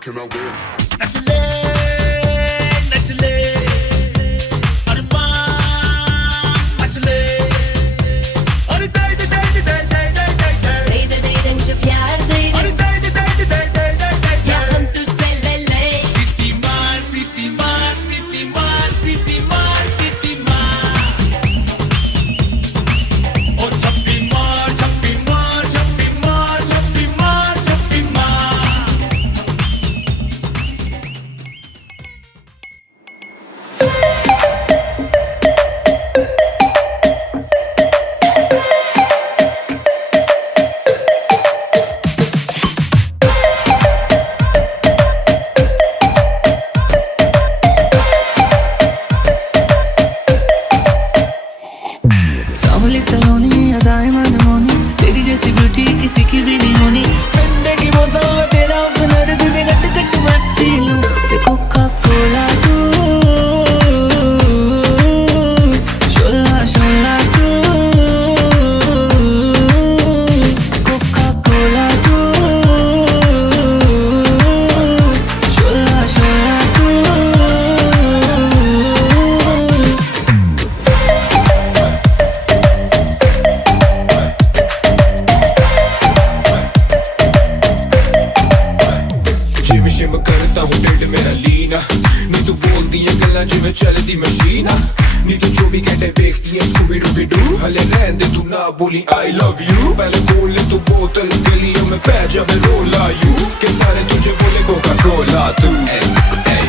can I wear? नचले नचले अरमान मचले अरे दे दे दे दे दे दे दे दे दे दे मुझे प्यार दे अरे दे दे दे दे दे दे दे या हम तुझसे ले ले सिटी मार सिटी मार सिटी मार सिटी मार सिटी मार ओ छप्पी मार छप्पी मार छप्पी मार छप्पी मार छप्पी मार सांवली सलोनी अदाएं मनमोनी तेरी जैसी ब्यूटी किसी की भी नहीं होनी ठंडे की बोतल में तेरा हुनर तुझे गट गट मत पी लूं कोका कोला तू शोला शोला तू कोका कोला तू शोला शोला तू जिम शिम करता हूँ ढिड मेरा लीना नी तू बोलती है गल्ला जिवें चलदी मशीना नी तू 24 घंटे देखती है स्कूबी डूबी डू हले रहन दे तू ना बोली आई लव यू पहले खोल ले तू बोतल गलियों में पै जावे रोला यू के सारे तुझे बोले कोका कोला तू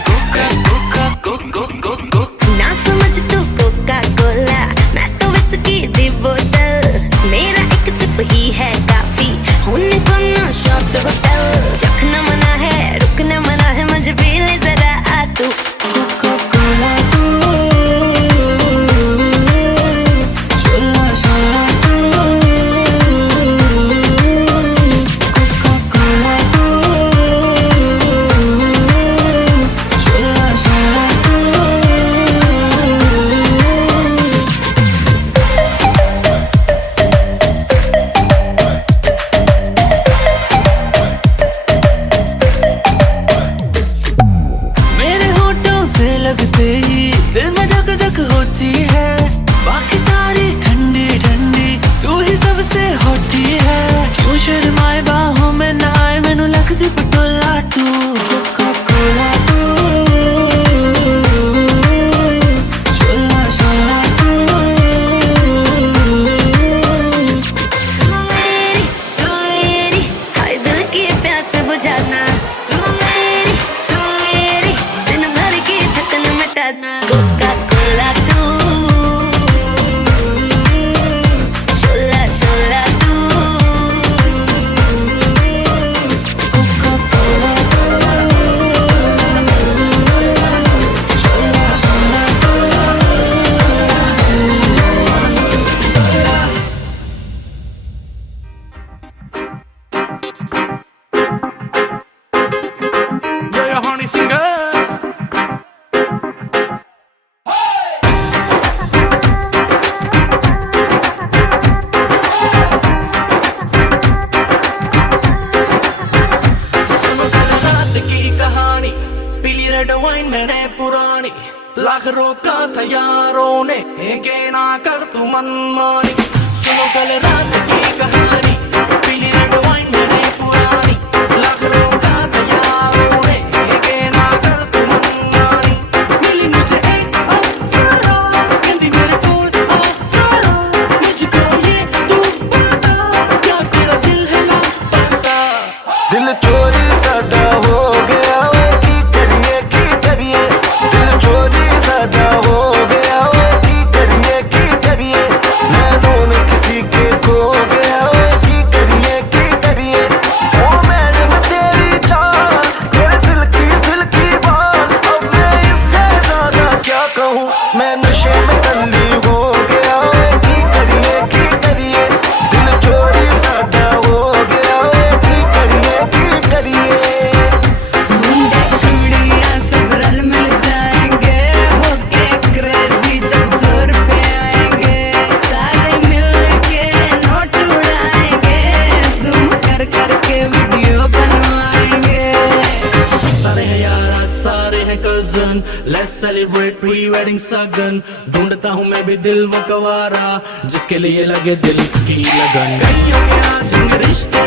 कोका कोका कोको कोको ना समझ तू कोका कोला मैं तो विस्की दी बोतल मेरा एक सिप ही है काफी होने को ना शॉट होटल चखना मना है रुकना मना है मुझे भी ले जरा आ तू कोका कोला तू शोला शोला तू कोका कोला तू शोला शोला तू मेरे होठों से लगते ही दिल में धक धक होती है बाकी सारी ठंडी ठंडी तू ही सबसे होती है क्यों शर्माए बाहों में ना आए मैनू लगदी पटोला तू कोका कोला तू शोला शोला तू तू मेरी हाय दिल की प्यास बुझाना तू मेरी दिन भर की थकन मिटाना कोका कोला तू शोला शोला तू कोका कोला तू शोला शोला तू You're a honey singer सुनो कल रात की कहानी पीली रेड वाइन मैंने पुरानी लाख रोका था यारों ने के ना कर तू मनमानी सुनो कल रात की कहानी पीली रेड वाइन मैंने पुरानी लाख रोका था यारों ने के ना कर तू मनमानी मिली मुझे एक अप्सरा कहती मेरे कोल अप्सरा मुझको ये तू बता क्या तेरा दिल है लापता दिल चोरी साडा हो गया वे की करिए दिल चोरी साडा हो गया वे की करिए नैनों में किसी के खो गया वे सेलिब्रेट प्री वेडिंग सगन। ढूंढता हूँ मैं भी दिल वो गवारा जिसके लिए लगे दिल की लगन। कईयों के आज इन रिश्ते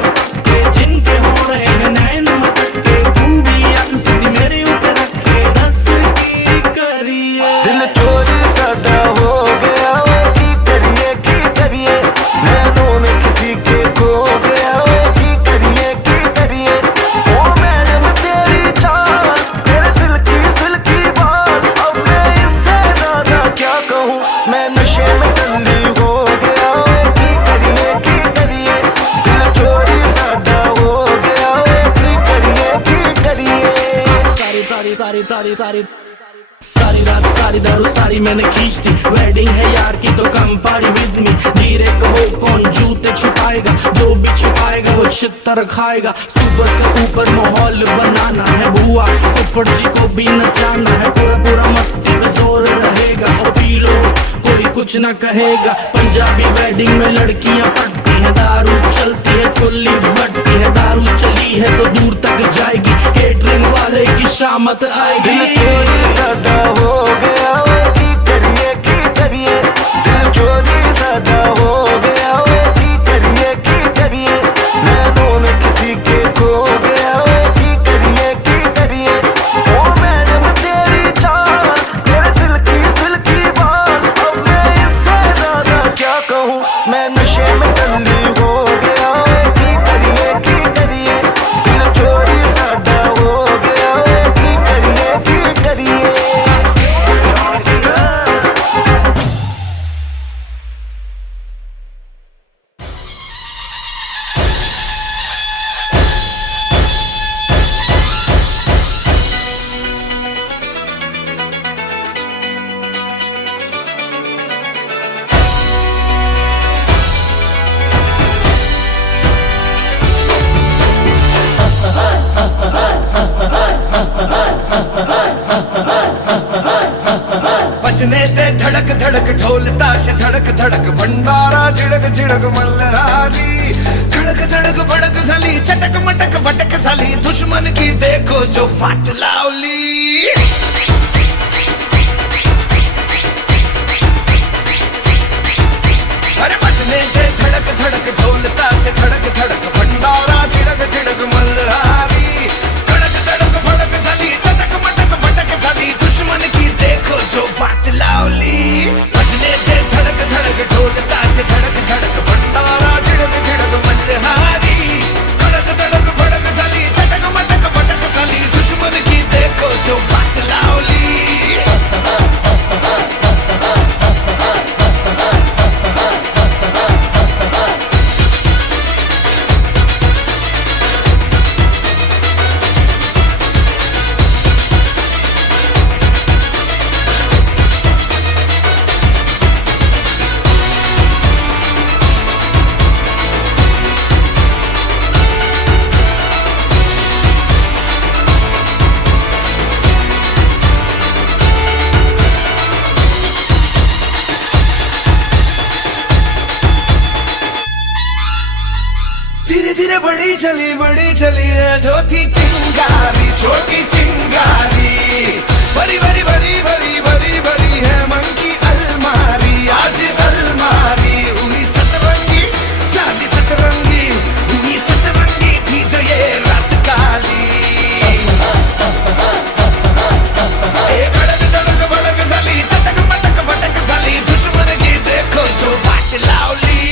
के जिनके हो रहे हैं नैन मटके, तू भी अक्ल सीधी मेरे ऊपर रखे दस की करिए। दिल चोरी साडा हो गया वे की करिए नैनों में किसी के खो गया वे की करिए। ओ मैडम तेरी चाल तेरे सिल्की बाल, अब मैं इससे ज्यादा क्या कहूँ, मैं नशे में टल्ली हो गया वे की करिए। दिल चोरी साडा हो गया वे की करिए। सारी रात सारी दारू सारी मैंने खींच दी। वेडिंग है यार की तो कम पार्टी विद मी। धीरे कहो कौन जूते छुपाएगा, जो भी छुपाएगा वो छितर खाएगा। सुबह से ऊपर माहौल बनाना है बुआ, फुफड़ जी को भी नचाना है। पूरा मस्ती में जोर रहेगा, और पी लो कोई कुछ ना कहेगा। पंजाबी वेडिंग में लड़कियां पटती है, दारू चलती है खुली बटती है। दारू चली है तो दूर तक जाएगी, केटरिंग वाले की शामत आएगी। दिल चोरी साडा हो गया वे की करिए। दिल चोरी साडा हो गया वे की करिए नैनों में किसी के खो गया वे की करिए। ओ मैडम तेरी चाल तेरे सिल्की बाल, अब मैं इससे ज्यादा क्या कहूँ, मैं नशे में टल्ली हो गया वे की करिए। दिल चोरी साडा हो गया वे की करिए। बजने ते धड़क धड़क ढोल ताश धड़क धड़क भंडारा झिड़क मल्हारी। खड़क धड़क भड़क साली चटक मटक फटक साली, दुश्मन की देखो जो फाट लावली। अरे बजने ते धड़क धड़क ढोल ताश धड़क धड़क भंडारा झिड़क मल्हारी। खड़क धड़क भड़क साली चटक मटक फटक साली, दुश्मन की देखो जो फाट लावली। बजने ते धड़क धड़क ढोल ताश धड़क धड़क भंडारा झिड़क मल्हारी। खड़क धड़क भड़क साली चटक मटक फटक साली, दुश्मन की देखो जो फाट लावली। धीरे धीरे बड़ी चली है जो थी चिंगारी छोटी चिंगारी। भरी भरी भरी भरी भरी भरी है मन की अलमारी। आज अलमारी हुई सतरंगी साली सतरंगी, हुई सतरंगी थी जो ये रात काली। धड़क धड़क भड़क साली चटक मटक फटक साली, दुश्मन की देखो जो फाट लावली।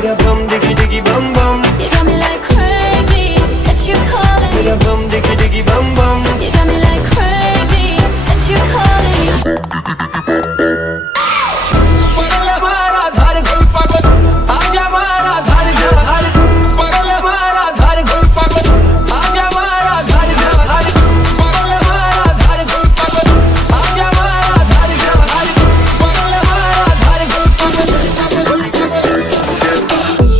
मेरा बम डिगी डिगी बम बम, You got me like crazy that you calling मेरा me. Bomb degree degree bomb bomb. You got me like crazy that you calling me. पगल मारा धार गुल पागल आजा मारा धार धार पगल मारा धार गुल पागल आजा मारा धार धार पगल मारा धार गुल पागल आजा मारा धार धार पगल मारा धार गुल पागल.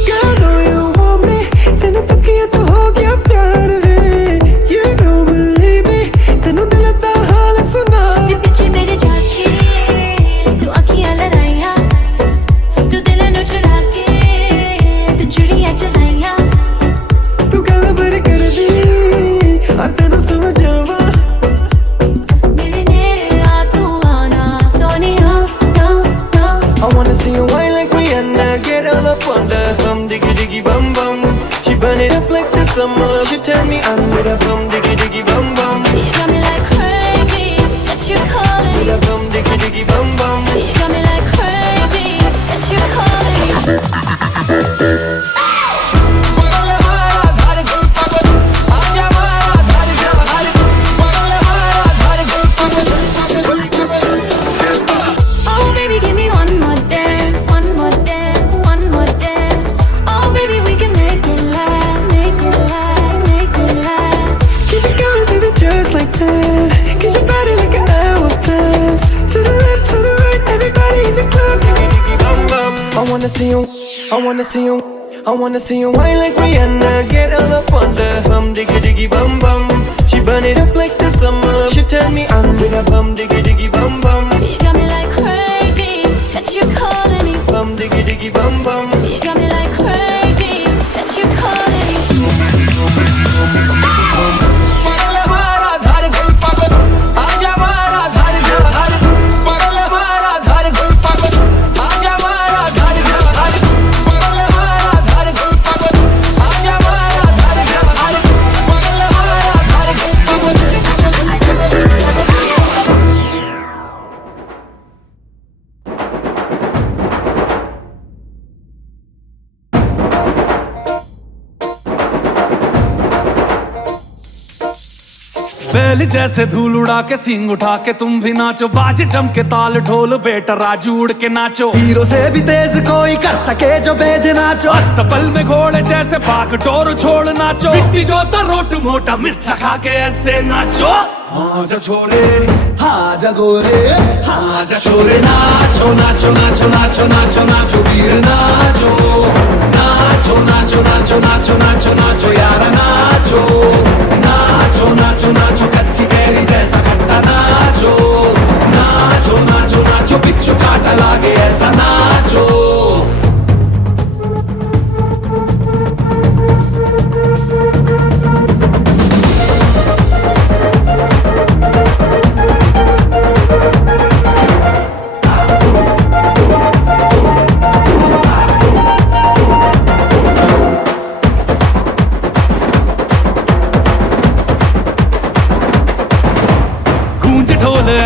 Girl, know you want me, तेनू तकिया तो हो गया प्यार वे. You don't believe me, तेनू दिल दा हाल सुना. वे पीछे मेरे जाके तू अखियां लड़ाइयां, तू दिल नू चुरा के तू चुड़ियां चलाइयां. तू गल भर कर दी, आ तेनू समझ आवा. मेरे नेड़े आ तू आना Sonia, no no. I wanna see you whine like Rihanna, get all up on the hum diggy diggy bum bum. She burn it up like the summer, she turn me on with a bum diggy diggy bum bum. You got me like crazy that you calling me. With a bum diggy diggy bum bum. You got me like crazy that you calling me. पगल मारा धार गुल पागल आजा मारा धार धार पगल मारा धार गुल पागल. Oh baby, give me one more dance, one more dance, one more dance. Oh baby, we can make it last, make it last, make it last. Keep it going, baby, just like that. Get your body like an hourglass. To the left, to the right, everybody in the club. Diggy diggy bum bum. I wanna see you, I wanna see you, I wanna see you whine like Rihanna. Get all up on the hum diggy diggy bum bum. She burn it up like the summer. She turn me on with a bum diggy diggy bum bum. You got me like crazy that you calling me. Bum diggy diggy bum bum. You got me like crazy that you calling me. पगल मारा धार गुल पागल आजा मारा धार धार पगल मारा धार गुल पागल आजा मारा धार धार पगल मारा धार गुल पागल आजा मारा धार धार पगल मारा धार गुल बैल जैसे धूल उड़ा के सींग उठा के तुम भी नाचो, बाज जम के ताल ढोल बेटा राजू उड़ के नाचो. हीरो से भी तेज कोई कर सके जो बेद नाचो. अस्तबल में घोड़े जैसे भाग डोर छोड़ नाचो. मिट्टी जो रोट मोटा मिर्चा खा के ऐसे नाचो. हाँ जा छोरे हाँ जगोरे, हाँ जा छोरे नाचो नाचो नाचो नाचो नाचो नाचो वीर नाचो नाचो नाचो नाचो नाचो नाचो नाचो यार नाचो नाचो नाचो नाचो कच्ची कैरी जैसा खट्टा नाचो नाचो नाचो नाचो बिच्छू काटा लागे ऐसा नाचो.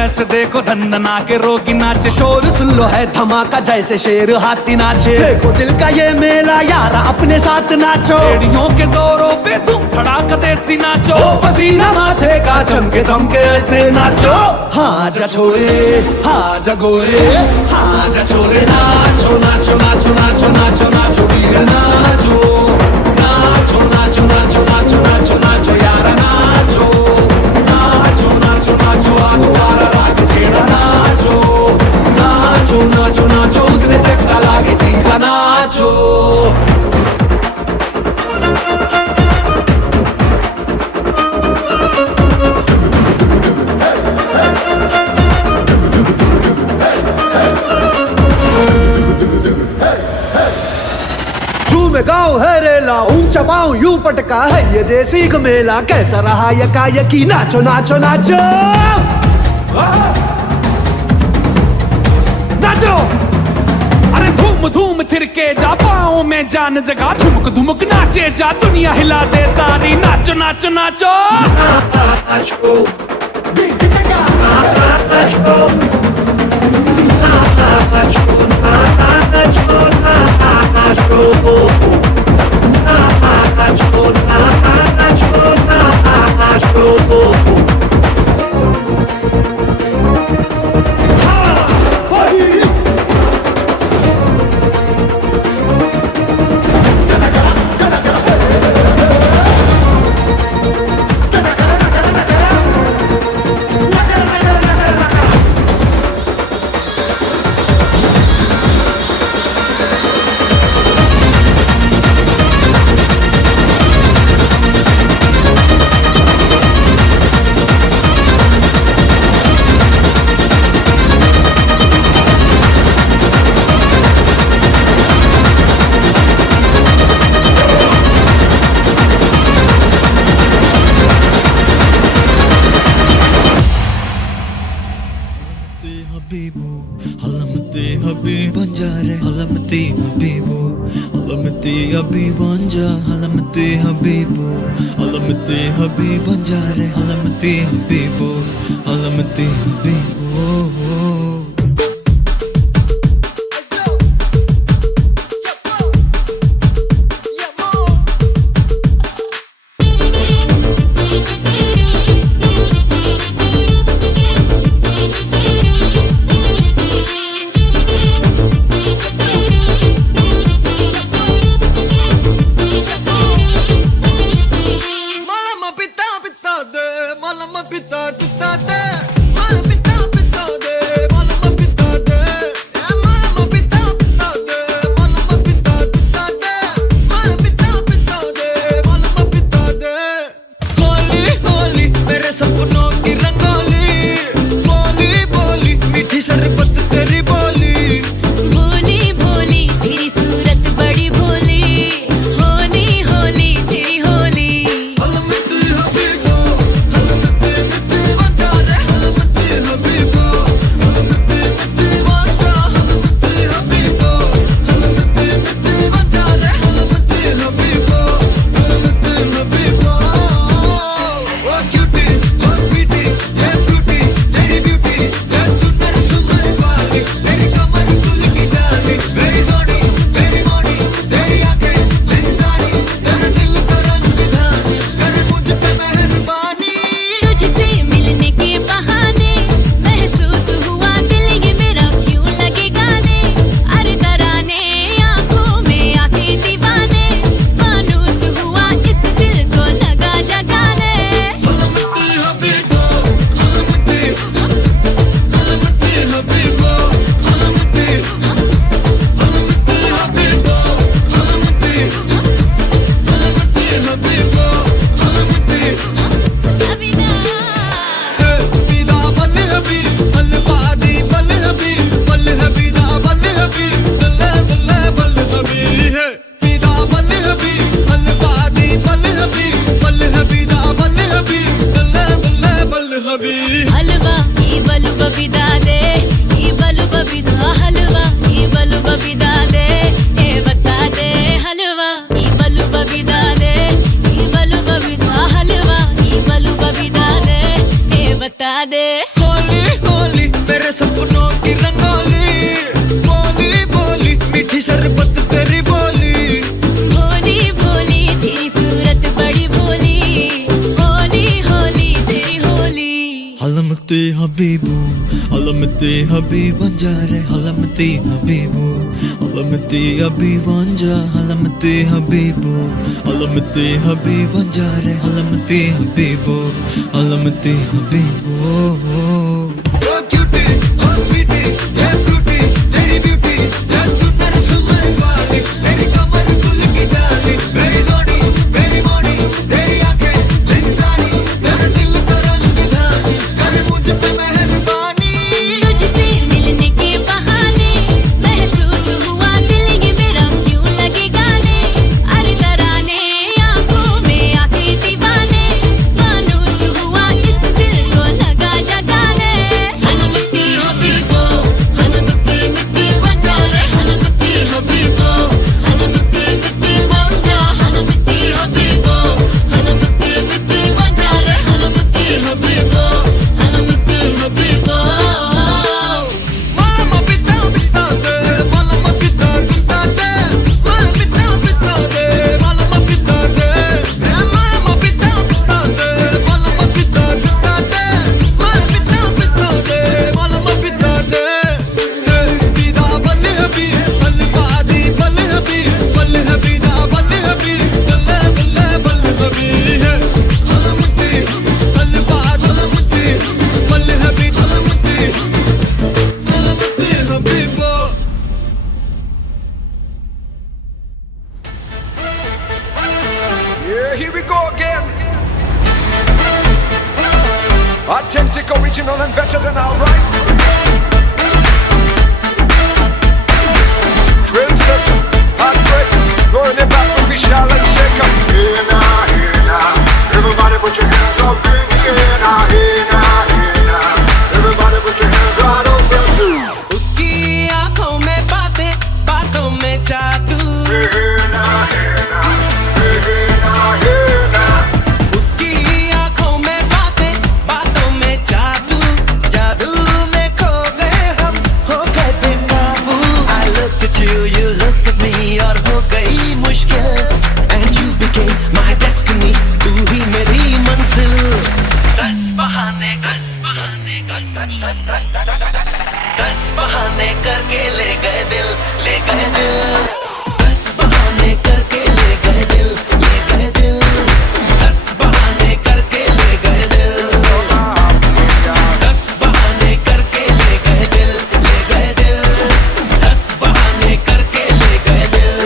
ऐसे देखो धंधना के रोगी नाचे. शोर सुन लो है धमाका जैसे शेर हाथी नाचे. देखो दिल का ये मेला यारा अपने साथ नाचो. एड़ियों के जोरों पे तुम धड़ाका देसी नाचो. ओ पसीना माथे का चमके दमके ऐसे नाचो. हाँ जा छोरे हाँ जा गोरे, हाँ जा छोरे नाचो नाचो नाचो नाचो नाचो नाचो वीर नाचो नाचो नाचो नाचो नाचो नाचो नाचो यार नाचो नाचो नाचो नाचो आगो वाला राग छेड़ा नाचो नाचो नाचो नाचो उसने चक्का लागे थी का नाचो. में गाँव है रेला, ऊंचा पाँव यूं पटका है ये देसी मेला. कैसा रहा यकायकी नाचो नाचो नाचो नाचो. अरे धूम धूम थिरके जा पाँव में जान जगा. धुमक धुमक नाचे जा दुनिया हिला दे सारी. नाचो नाचो नाचो नाचो Alamati Habib Banjare Alamati Habibu Alamati Habib Banja Alamati Habibu Alamati Habib Banjare Alamati Habibu Alamati Habibu हलवा ई बलु बबिदा दे ई बलु बबिदा हलवा ई बलु बबिदा दे ए बता दे हलवा ई बलु बबिदा दे ई बलु बबिदा हलवा ई बलु बबिदा दे ए बता दे होली होली मेरे सपनों की रंगोली बोली बोली मीठी शरबत तेरी बोली भोली भोली तेरी सूरत बड़ी भोली होली होली तेरी Holi Alamati Habibu Alamati Habib Banjare Alamati Habibu Alamati Habib Banja Alamati Habibu Alamati Habib Banjare Alamati Habibu Alamati Habibu Oh cutie, oh sweetie, yeah fruity, तेरी beauty, that's सुंदर सुंदर वाली, तेरी कमर फूल की डाली, मेरी जोड़ी, मेरी बॉडी, तेरी आंखें जिंदानी, तेरा दिल का रंग धानी, कर मुझ पे मेहरबानी। तुझसे मिलने के बहाने महसूस हुआ दिल ये मेरा क्यों लगे गाने अरे तराने आंखों में आके दीवाने मानूस हुआ इस दिल को लगा जगा गए दिल, 10 बहाने करके ले गए दिल, ले गए दिल, 10 बहाने करके ले गए दिल, 10 बहाने करके ले गए दिल, ले गए दिल, 10 बहाने करके ले गए दिल।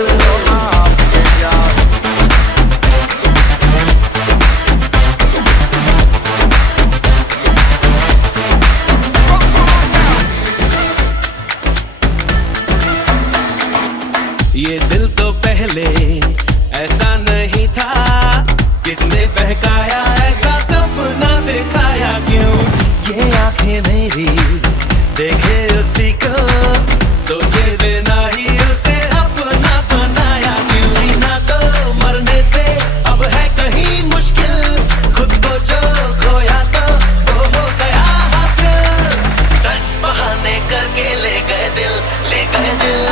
ये दिल तो पहले ऐसा नहीं था, किसने बहकाया ऐसा सपना दिखाया, क्यों ये आंखें मेरी देखे उसी को, सोचे बिना ही उसे अपना बनाया, क्यों जीना तो मरने से अब है कहीं मुश्किल, खुद को जो खोया तो वो हो गया हासिल, 10 बहाने करके ले गए दिल, ले गए दिल,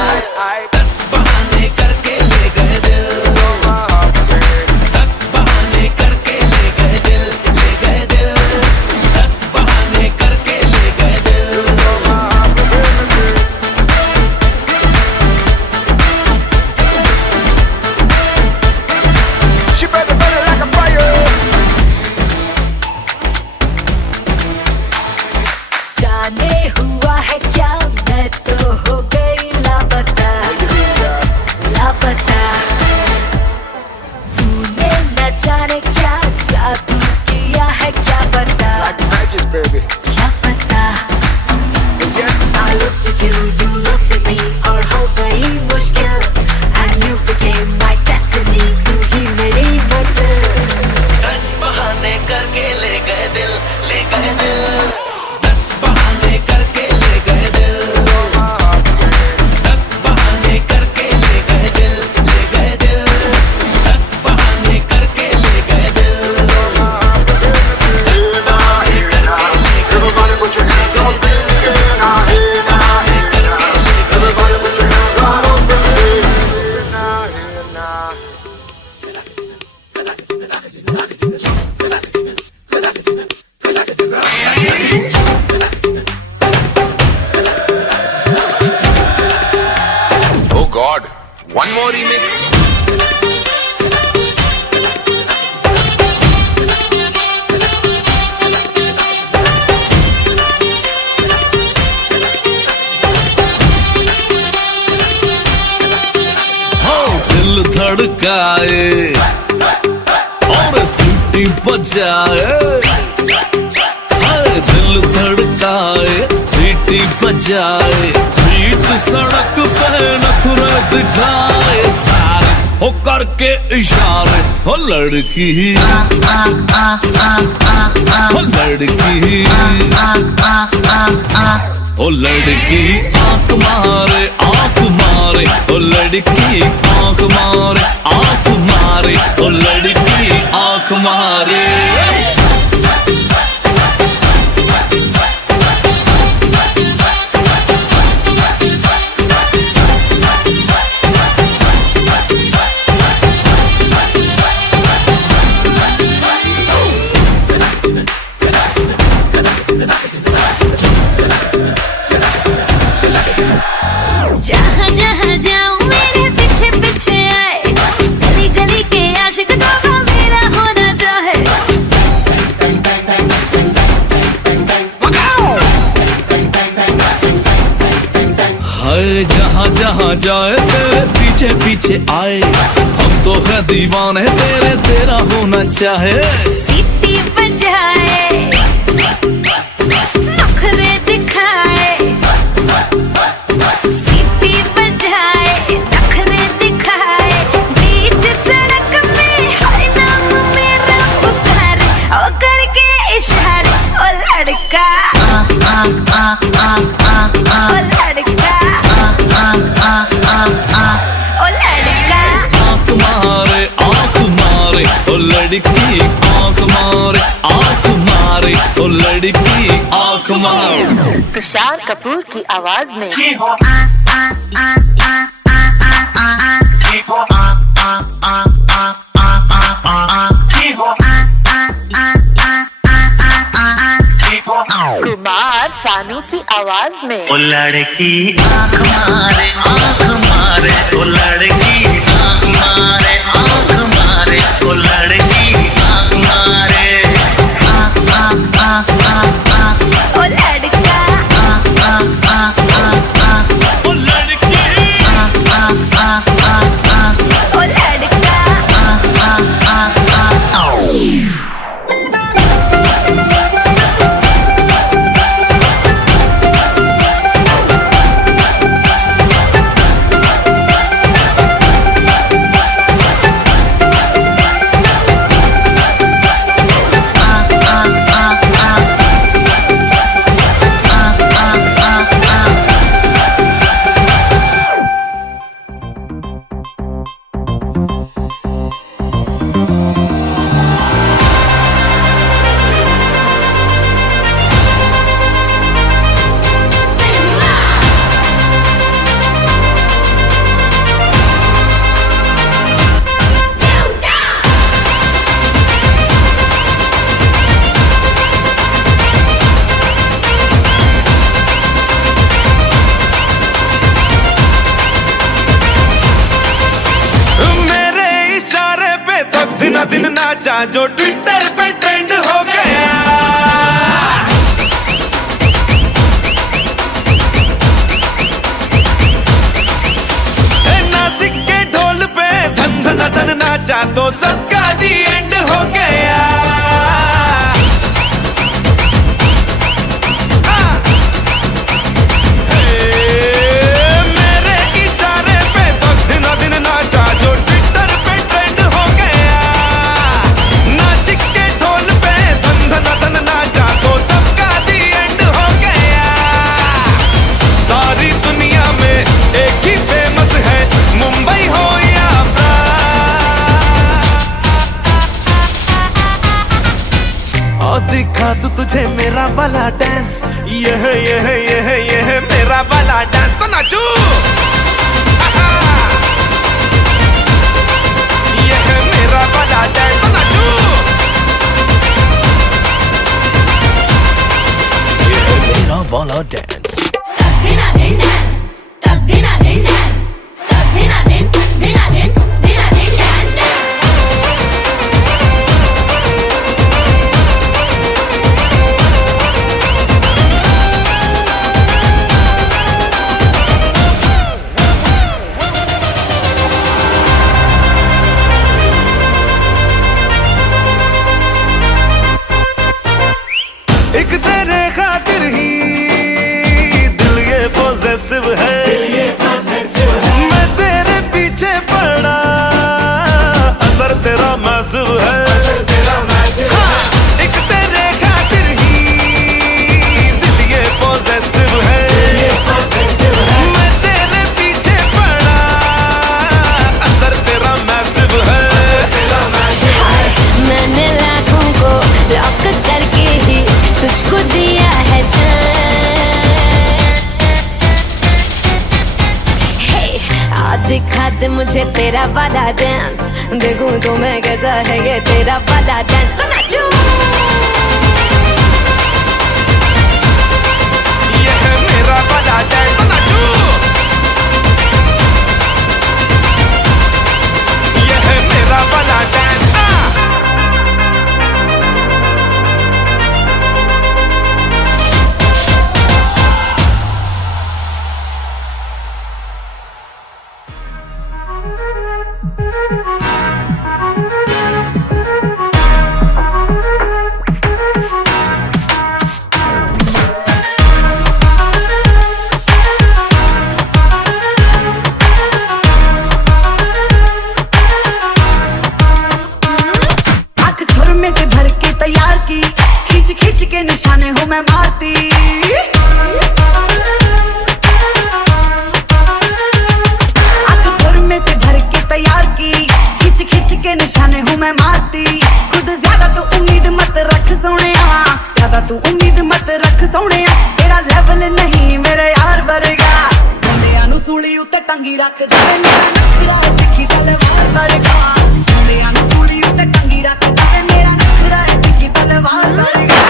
10 बहाने करके ले गए दिल, 10 बहाने करके ले गए दिल, ले गए दिल, 10 बहाने करके ले गए दिल। She better burn it like a fire. जाने हुआ है क्या, मैं तो हो गई लापता, लापता। तूने न जाने क्या जादू किया है, क्या पता, Magic, baby. क्या पता। I looked at you, you looked at me, और हो गई मुश्किल, and you became my destiny, तू ही मेरी मंजिल। 10 बहाने करके ले गए दिल, ले गए दिल, 10 बहाने करके ले गए दिल, 10 बहाने करके ले गए दिल, ले गए दिल, 10 बहाने करके ले गए दिल, 10 बहाने करके ले गए दिल, Everybody put your hands up in the air now. 10 बहाने करके ले गए दिल। Everybody put your hands up in the air now, here now. Oh God, one more remix. दिल धड़काए और सीटी बजाए, दिल धड़काए सीटी बजाए, बीच सड़क पे नखरे दिखाए, सारे हो करके इशारे, हो लड़की हो लड़की ओ लड़की आंख मारे, आंख मारे, ओ लड़की आंख मारे, आंख मारे, ओ लड़की आंख मारे। जहाँ जहाँ जाऊँ मेरे पीछे पीछे आए, गली गली के आशिक तो मेरा होना चाहे। हाय जहाँ जहाँ जाए तेरे पीछे पीछे आए, हम तो है दीवाने तेरे, तेरा होना चाहे। सीटी बजाए, नखरे दिखाए, सीटी बजाए, नखरे दिखाए, बीच सड़क पे हर नाम मेरा पुकारे, ओ करके इशारे, ओ लड़का, ओ लड़का, ओ लड़का। आंख मारे, आंख मारे, ओ लड़की आंख मारे, आंख मारे, ओ लड़की आंख मारे। तुषार कपूर की आवाज में कुमार सानू की आवाज में ओ लड़की आंख मारे, आंख मारे, मारे ओ लड़की आँख मारे ओ लड़की आँख मारे ओ लड़का ओ लड़की ओ लड़का दिन नाचा जो ट्विटर पे ट्रेंड हो गया। नासिक के ढोल पे धन धन धन नाचा तो सबका दी एंड हो गया। मेरे इशारे पे तो दिन दिन नाचा जो ट्विटर पे ट्रेंड हो गया। नासिक के ढोल पे धन धन धन नाचा तो सबका दी एंड हो गया। सारी दुनिया में एक ही फेमस है, मुंबई हो या और दिखा तू तुझे मेरा वाला डांस, ये मेरा वाला डांस तो नाचू। ये है मेरा वाला डांस तो नाचू। ये है मेरा वाला डांस। एक तेरे खातिर ही दिल ये पॉसेसिव है, मैं तेरे पीछे पड़ा, असर तेरा मैसिव है। हाँ, एक तेरे खातिर ही दिल ये पॉसेसिव है, मैं तेरे पीछे पड़ा, असर तेरा मैसिव है। मैंने लाखों को लॉक करके ही तुझको दिया है जान। हे, आ दिखा दे मुझे तेरा वाला डांस, देखूं तो मैं कैसा है ये तेरा वाला डांस तो नाचूं। ये है मेरा वाला डांस तो नाचू। ये है मेरा वाला डांस। निशाने हूँ मैं मारती, आँख सुर में से भर के तैयार की, खिंच खिंच के निशाने हूँ मैं मारती। खुद ज्यादा तू उम्मीद मत रख सोनिया, ज्यादा तू उम्मीद मत रख सोनिया, तेरा लेवल नहीं मेरे यार वर्गा। मुंडियां नू सूली उत्ते टंगी रख दे, मेरा नखरा दिखी तलवार वर्गा। मुंडियां नू सूली उत्ते टंगी रख दे, मेरा नखरा दिखी तलवार वर्गा।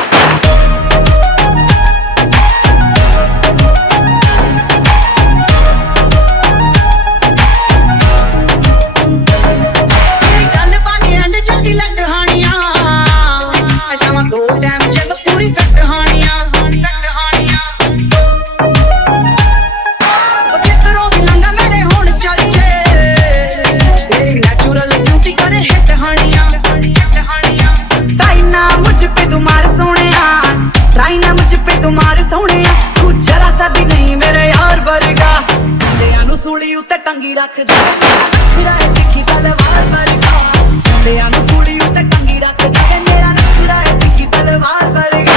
टंगी रख दे मेरा नखरा है तिखी तलवार वर्गा मुंडियां नू सूली उत्ते टंगी रख दे मेरा नखरा है तिखी तलवार वर्गा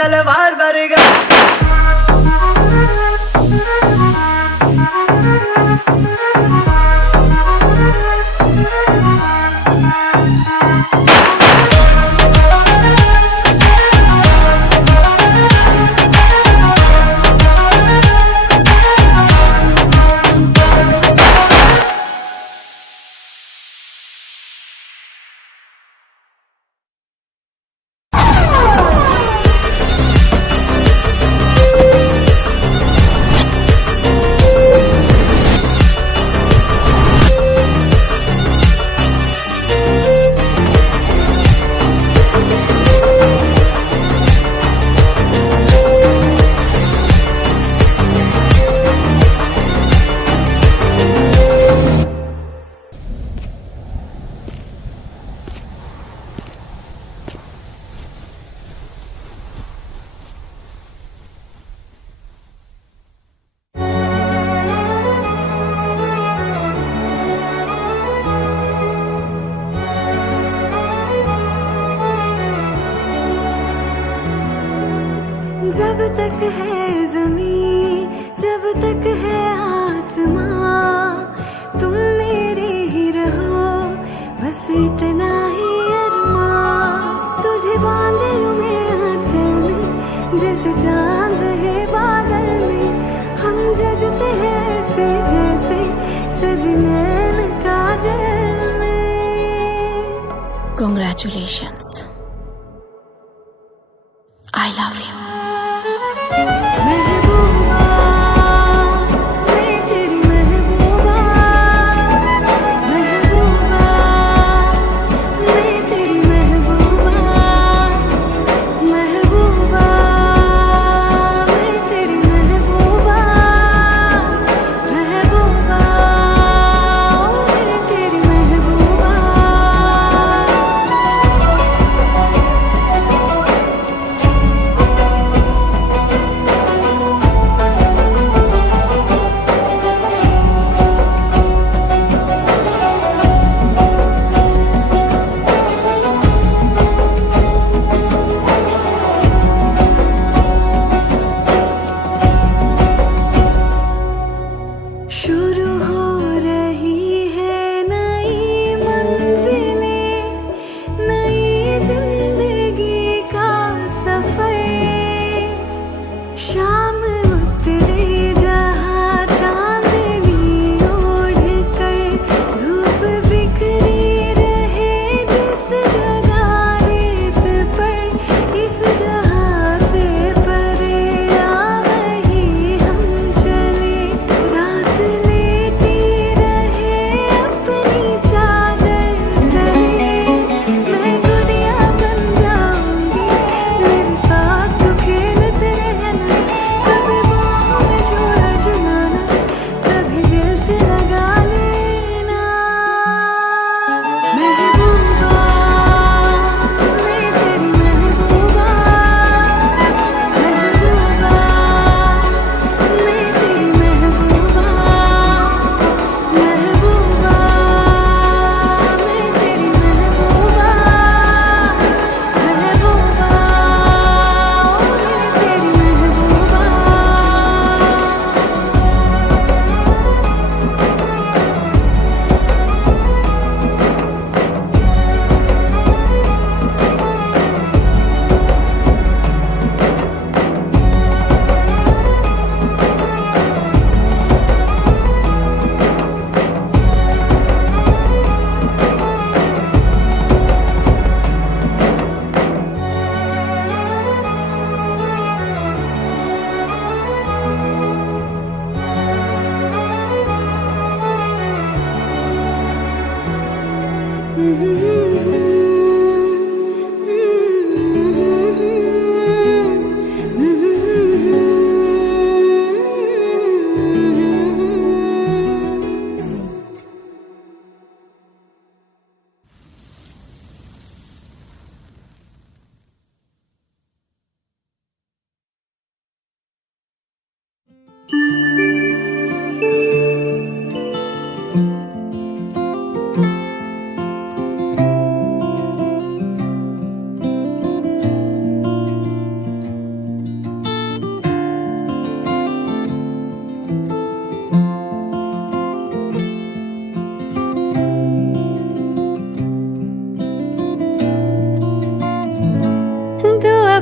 तलवार वर्गा जब तक है ज़मीं जब तक है आसमां तुम मेरे ही रहो बस इतना ही अरमां तुझे बांधे लूं मैं आंचल में जैसे चांद रहे बादल में हम जजते हैं ऐसे जैसे सजनैन काजल में Congratulations. I love you.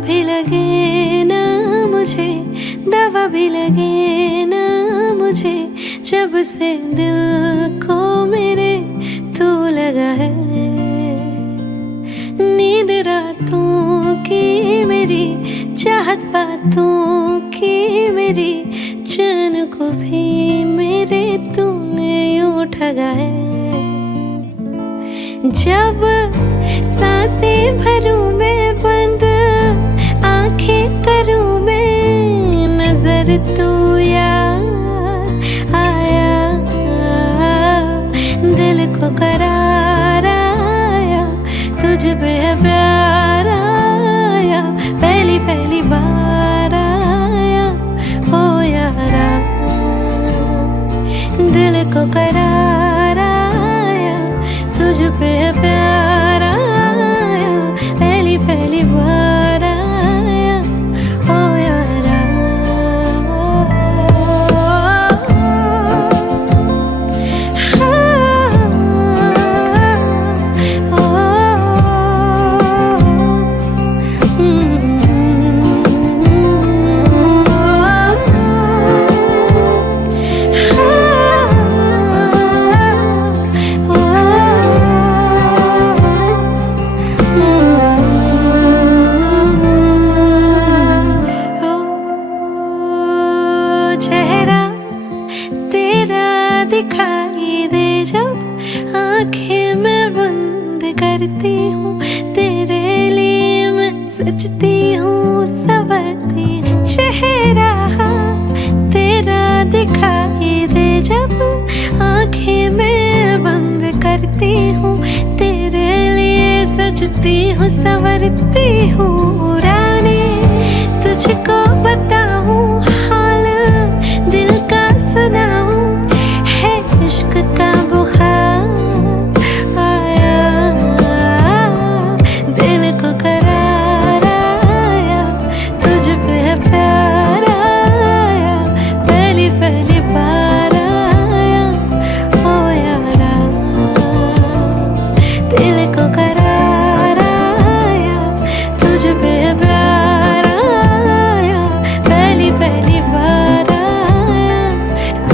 भी लगे ना मुझे, दवा भी लगे ना मुझे, जब से दिल को मेरे तू लगा है। नींद रातों की मेरी, चाहत बातों की मेरी, चैन को भी मेरे तूने यूं ठगा है। जब सांसें भरूं मैं बंद, आंखें करूं मैं, नजर तू यार आया, दिल को करार आया, तुझ पे प्यार आया, पहली पहली बार आया ओ यारा, दिल को करार आया, तुझ पे प्यार आया, पहली पहली बार आया ओ यारा। चेहरा तेरा दिखाई दे जब आंखें मैं बंद करती हूँ, तेरे लिए मैं सजती हूँ, संवरती हूँ। चेहरा तेरा दिखाई दे जब आंखें मैं बंद करती हूँ, तेरे लिए सजती हूँ, संवरती हूँ। रानी तुझको बताऊँ हाल दिल का सुनाऊं, है इश्क का बुखार आया, दिल को करार आया, तुझ पे प्यार आया, पहली पहली बार आया ओ यारा, दिल को करार आया, तुझ पे प्यार आया, पहली पहली बार आया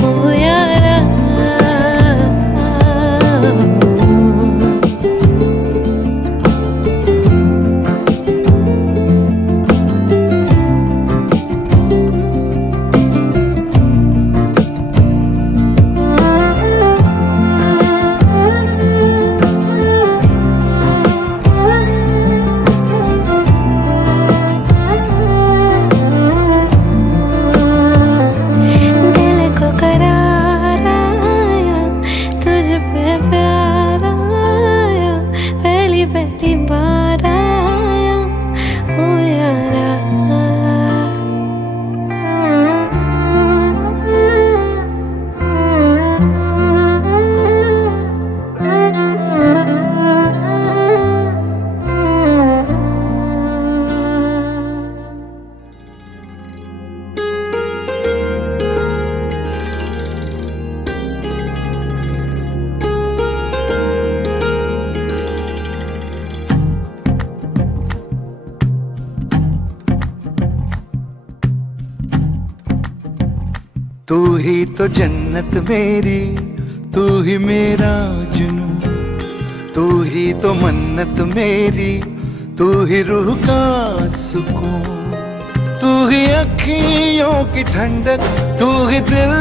ओ यारा। दिल को करार आया, तुझ पे प्यार आया, पहली पहली बार आया ओ यारा। तू ही तो जन्नत मेरी, तू ही मेरा जुनून, तू ही तो मन्नत मेरी, तू ही रूह का सुकून, तू ही अखियों की ठंडक, तू ही दिल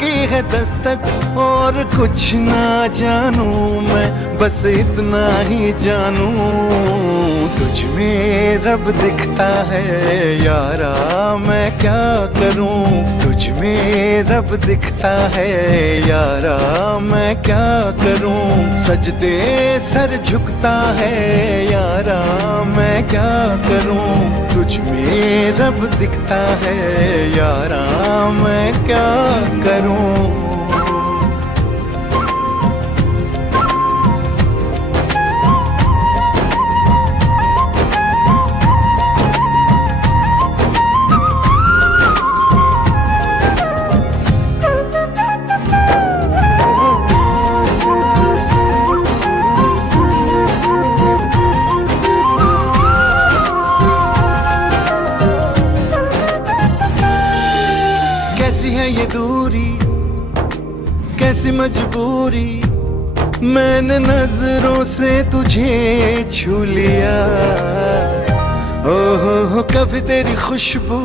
की है दस्तक, और कुछ ना जानू मैं, बस इतना ही जानू, तुझ में रब दिखता है यारा, मैं क्या करूं, तुझ में रब दिखता है यारा, मैं क्या करूं, सजदे सर झुकता है यारा, मैं क्या करूं, तुझ में रब दिखता है यारा, मैं क्या करूं। है ये दूरी, कैसी मजबूरी, मैंने नजरों से तुझे छू लिया। ओ हो कभी तेरी खुशबू,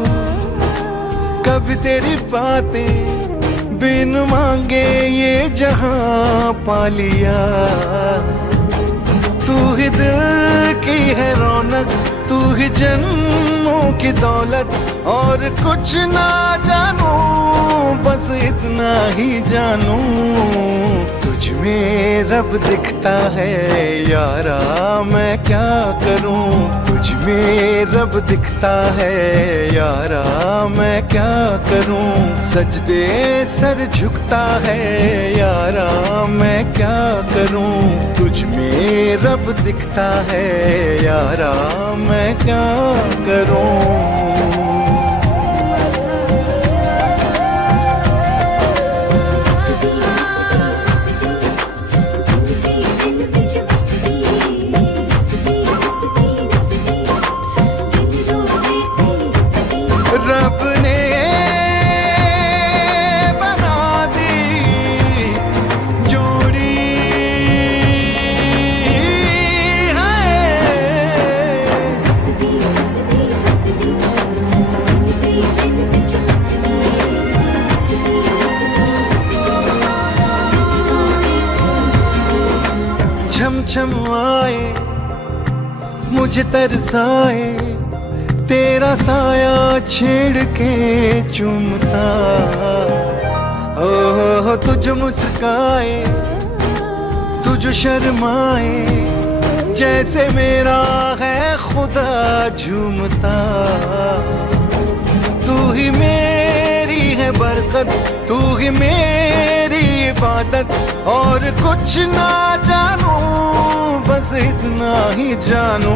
कभी तेरी बातें, बिन मांगे ये जहां पा लिया। तू ही दिल की है रौनक, तू ही जन्मों की दौलत, और कुछ ना जानू बस इतना ही जानू, तुझ में रब दिखता है यारा, मैं क्या करूं। तुझ में रब दिखता है यारा, मैं क्या करूं। सजदे सर झुकता है यारा, मैं क्या करूं। तुझ में रब दिखता है यारा, मैं क्या करूं। रब ने बना दी जोड़ी छम छम आए मुझे तरसाए, तेरा साया छेड़ के चूमता। ओह तुझ मुस्काए, तुझ शर्माए, जैसे मेरा है खुदा झूमता। तू ही मेरी है बरकत, तू ही मेरी इबादत, और कुछ ना जानू बस इतना ही जानू।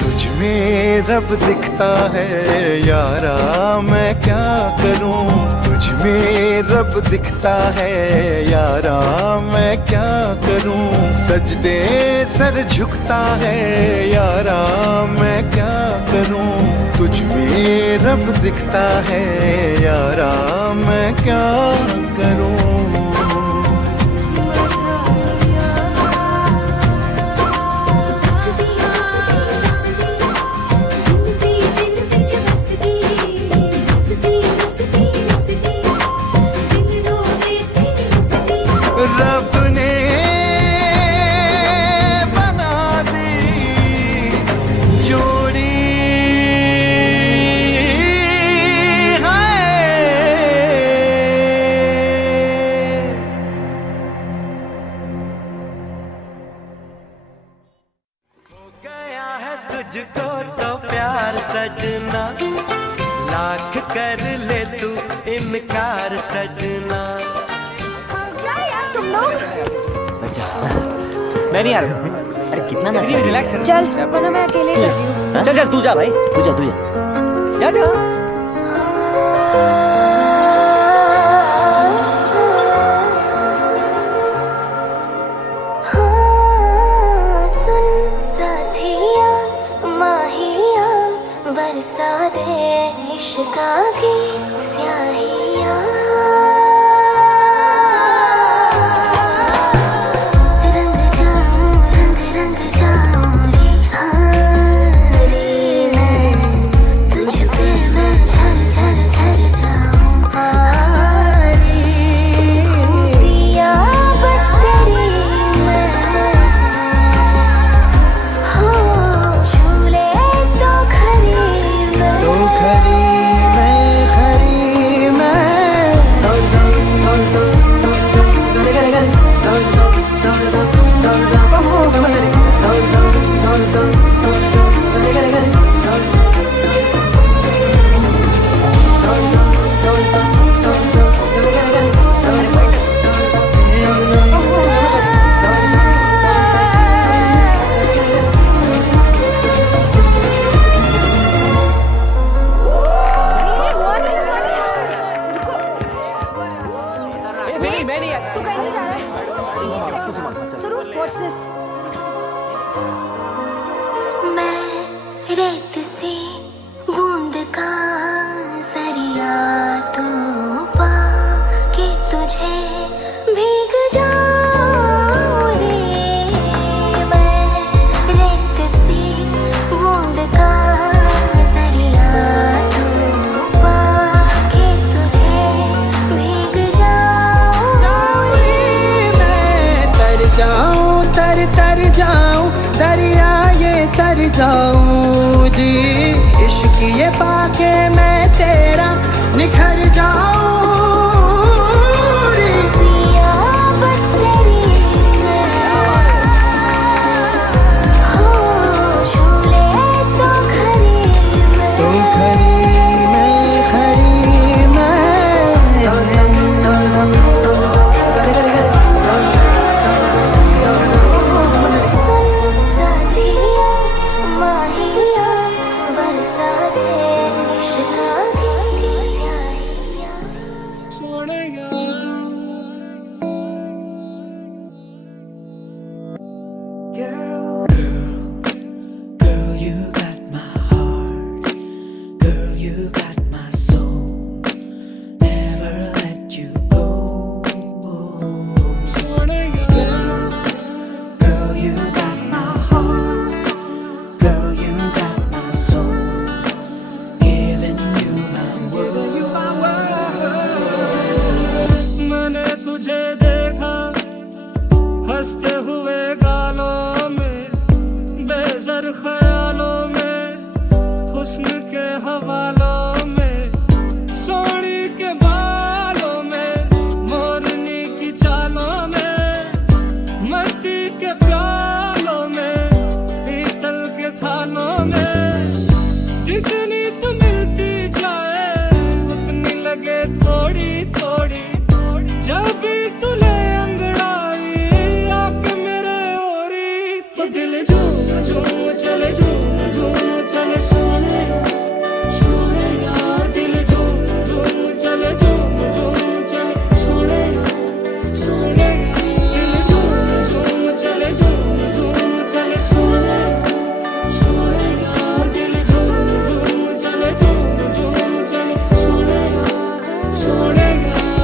तुझ में रब दिखता है यारा, मैं क्या करूं। तुझ में रब दिखता है यारा, मैं क्या करूं। सजदे सर झुकता है यारा, मैं क्या करूं। तुझ में रब दिखता है यारा, मैं क्या करूं। रब ने बना दी जोड़ी हो गया है तुझको तो प्यार सजना, लाख कर ले तू इनकार सजना। मैं नहीं आ रहा। अरे कितना ना रिलैक्स चल, वरना मैं अकेले कर रही हूँ। चल चल तू जा भाई, तू जा जा जा। सुन साथिया माहिया, बरसा दे इश्का की स्याहिया। रेत सी बूंद का सरिया तू तर तर जाऊं, दरिया ये तर जाऊं जी, इश्क ये पाके मैं तेरा निखर जाऊं रे। पिया बस तेरी हो, झूले तो खरी मैं, तो खरी मैं, खरी मैं। साथिया माहिया बरसा दे इश्क़ की स्याहियाँ। Girl, you got my heart. Girl, you got my soul. Never let you go. Girl, you got my heart. Girl, you got my soul. Giving you my world. मैंने तुझे देखा हंसते हुए गालों में, बेज़र ख्यालों में, हुस्न के हवालों में, सोनी के बालों में, मोरनी की चालों में, मट्टी के प्यालों में, पीतल के थानों में। जितनी तू मिलती जाए उतनी लगे थोड़ी थोड़ी, जब भी तू ले अंगड़ाई आके मेरे ओरी, तो दिल झूम झूम चले, झूम झूम चले सोने सोने यार, दिल झूम झूम चले, झूम झूम चले सोने सोने, दिल झूम झूम चले, झूम झूम चले सोने सोने यार, दिल झूम झूम चले, झूम झूम चले सोने सोने यार।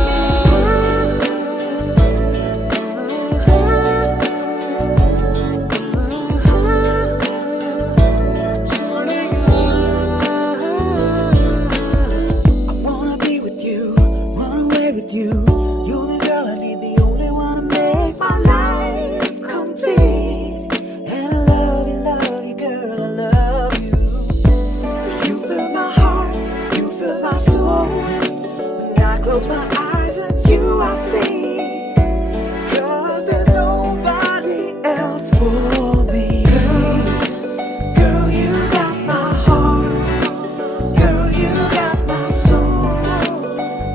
I wanna be with you, run away with you. You're the girl I need, the only one to make my life complete. And I love you, girl, I love you. You fill my heart, you fill my soul. When I close my eyes at you, I see. 'Cause there's nobody else for me. Girl, you got my heart. Girl, you got my soul.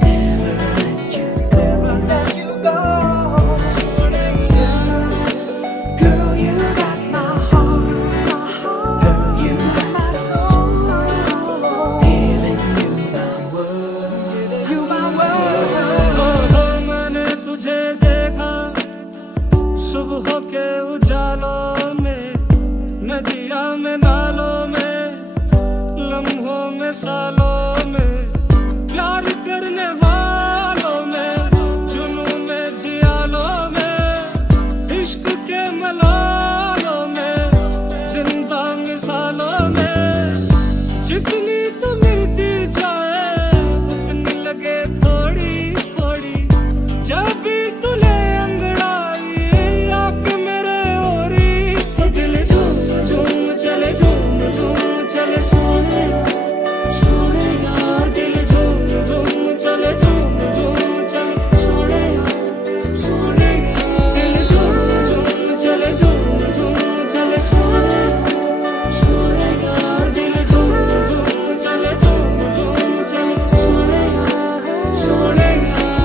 Never let you go. Let you go. Girl, you got my heart. Girl, you got my soul. Giving you my world. You my world. मैंने तुझे देखा सुबह के उजालों में, नदिया में नालों में, लम्हों में सालों में, प्यार करने वालों में, जुनून में जियालों में, इश्क के मलालों में, जिंदा मिसालों में। जितनी तू मिलती जाए उतनी लगे थोड़ी थोड़ी, जब भी तू ले अंगड़ाई आके मेरे ओरी, तो दिल झूम झूम चले, झूम झूम चले सोने सोने यार, दिल झूम झूम चले, झूम झूम चले सोने सोने यार, दिल झूम झूम चले, झूम झूम चले सोने सोने यार, दिल झूम झूम चले, झूम झूम चले सोने सोने यार।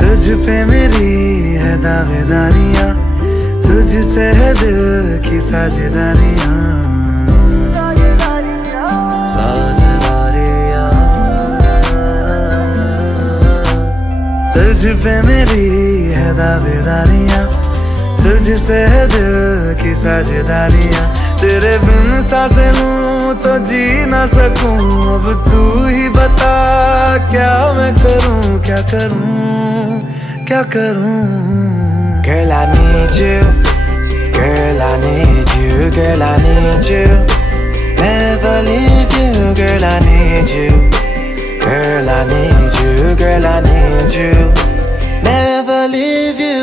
तुझ पे मेरी है दावेदारियां, तुझसे है दिल की साझेदारियां, साझेदारियां। तुझ पे मेरी है दावेदारियां, तुझसे है दिल की साझेदारियां। तेरे बिन सांसें लूं तो जी ना सकूं, अब तू ही बता क्या मैं करूं, क्या करूं, क्या करूं। Girl, I need you, girl, I need you, girl, I need you, never leave you, girl, I need you, girl, I need you, girl, I need you, never leave you।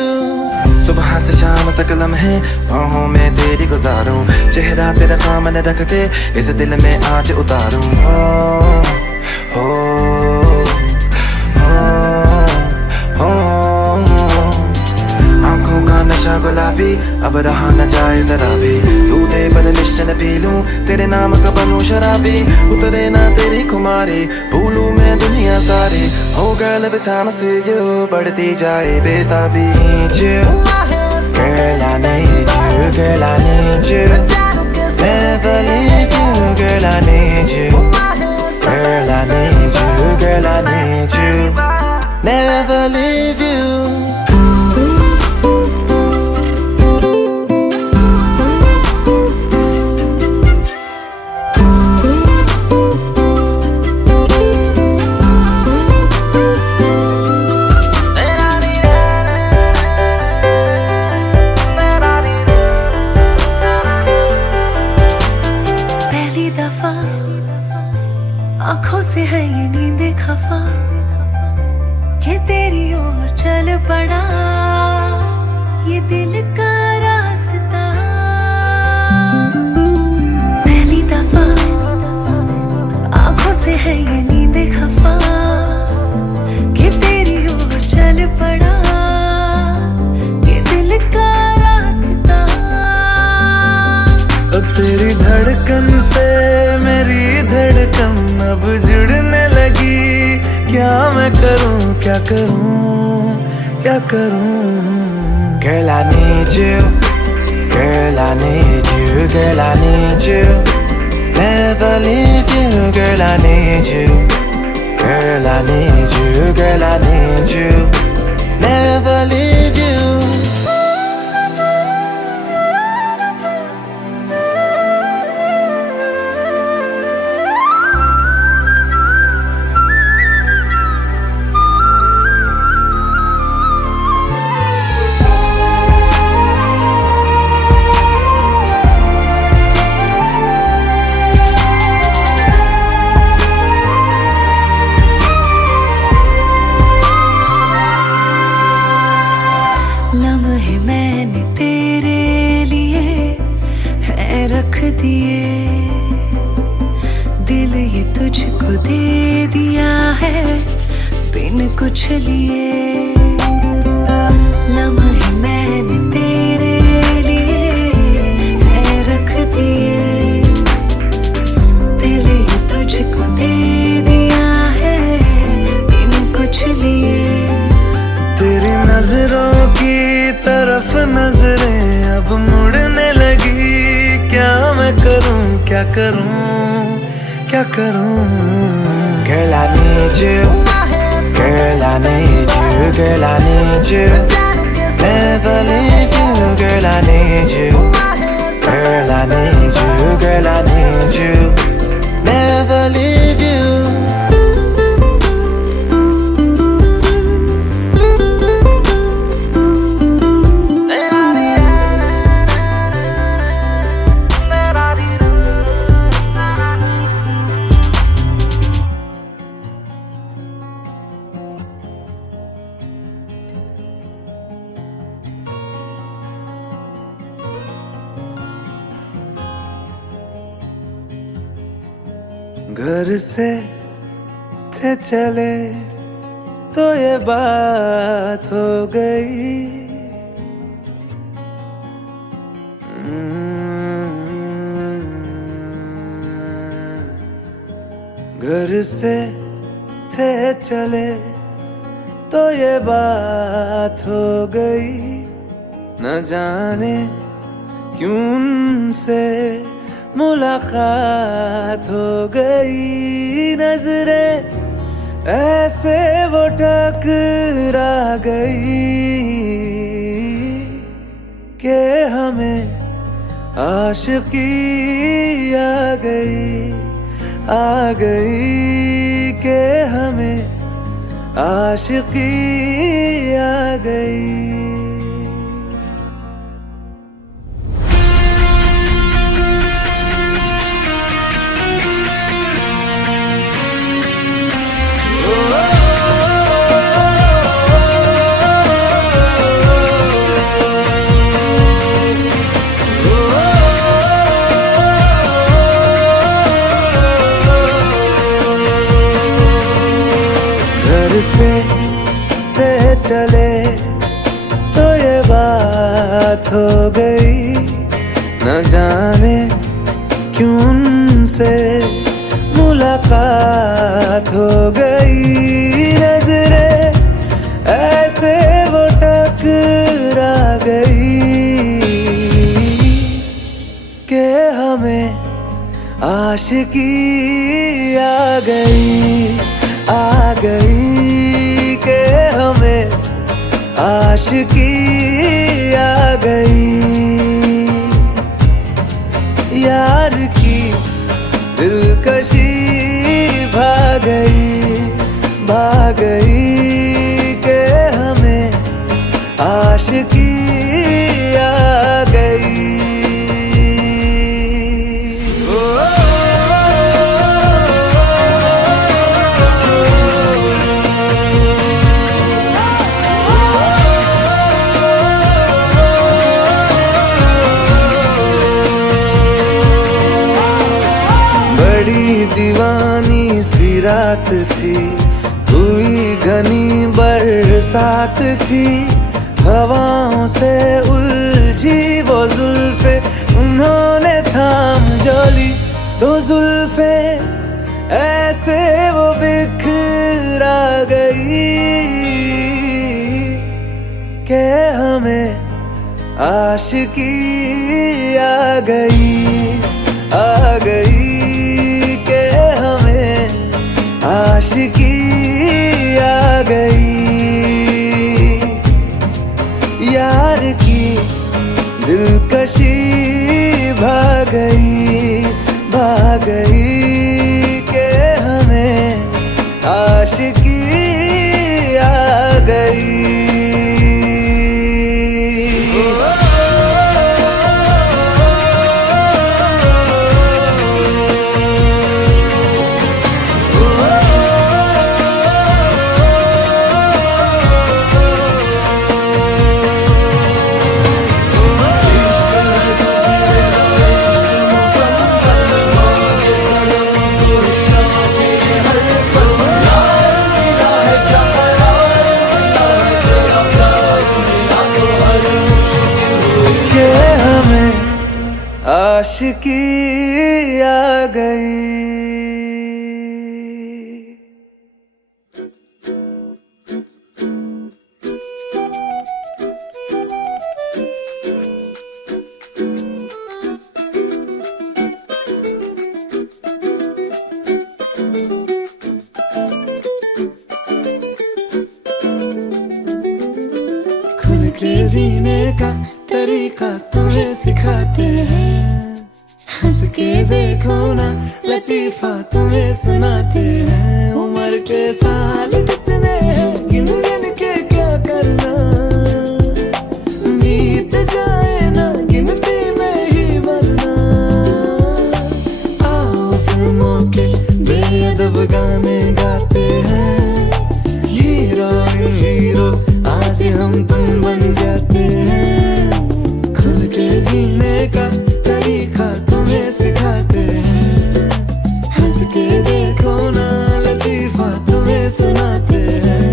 सुबह से शाम तक लम्हे बाहों में तेरी गुजारूं, चेहरा तेरा सामने रख के इस दिल में आज उतारूं। हो हो आंखों का नशा गुलाबी अब रहा न जाए जरा भी, तू दे बदलिशन पी लूं, तेरे नाम का बनूं शराबी। उतरे ना तेरी खुमारी, भूलूं मैं दुनिया सारी। हो girl every time I see you, बढ़ती जाए बेताबी। Girl, I need you, girl, I need you, never leave you, girl, I need you, girl, I need you, girl, I need you, never leave you। आंखों से है ये नींद खफा कि तेरी ओर चल पड़ा ये दिल का रास्ता। पहली दफा आंखों से है ये नींद खफा कि तेरी ओर चल पड़ा ये दिल का रास्ता। तेरी धड़कन से मेरी धड़कन अब जुड़ने लगी, क्या मैं करूं, क्या करूं, क्या करूं। Girl, I need you, girl, I need you, girl, I need you, never leave you, girl, I need you, girl, I need you, girl, I need you, never leave you। लम्हे मैंने तेरे लिए है रख दिए, दिल ये तुझको दे दिया है बिन कुछ लिए। लम्हे मैंने तेरे लिए है रख दिए, दिल ये तुझको दे दिया है बिन कुछ लिए। तेरी नजरों की तरफ नजरें अब मुड़ने लगी, क्या मैं करूं, क्या करूं, क्या करूं। Girl, I need you, girl, I need you, girl, I need you, never leave you, girl, I need you, girl, I need you, girl, I need you, never leave you। घर से थे चले तो ये बात हो गई, घर से थे चले तो ये बात हो गई। न जाने क्यों उनसे मुलाकात हो गई, नजरें ऐसे वो टकरा गई कि हमें आशिकी आ गई कि हमें आशिकी आ गई। से थे चले तो ये बात हो गई, न जाने क्यों उनसे मुलाकात हो गई, नजरें ऐसे वो टकरा गई कि हमें आशिकी आ गई कि हमें आशिकी आ गई। यार की दिलकशी भाग गई कि हमें आशिकी आ गई। बड़ी दीवानी सी रात थी, हुई घनी बरसात थी, हवाओं से उलझी वो जुल्फे, उन्होंने थाम जोली तो जुल्फे ऐसे वो बिखरा गई कि हमें आशिकी आ गई कि हमें आशिकी आ गई। यार की दिलकशी भाग गई कि हमें आशिकी आ गई। आशिकी आ गई। खुल के जीने का तरीका तुम्हें सिखाते हैं, हंस के देखो ना लतीफा तुम्हें सुनाते हैं। उम्र के साल कितने हैं गिन गिन के क्या करना, बीत जाए ना गिनती में ही बनना। आओ फिल्मों के बेअदब गाने गाते हैं, हीरोइन हीरो आज हम तुम बन जाते हैं। खुल के जीने का तरीका तुम्हें सिखाते हैं, हंस के देखो ना लतीफा तुम्हें सुनाते हैं।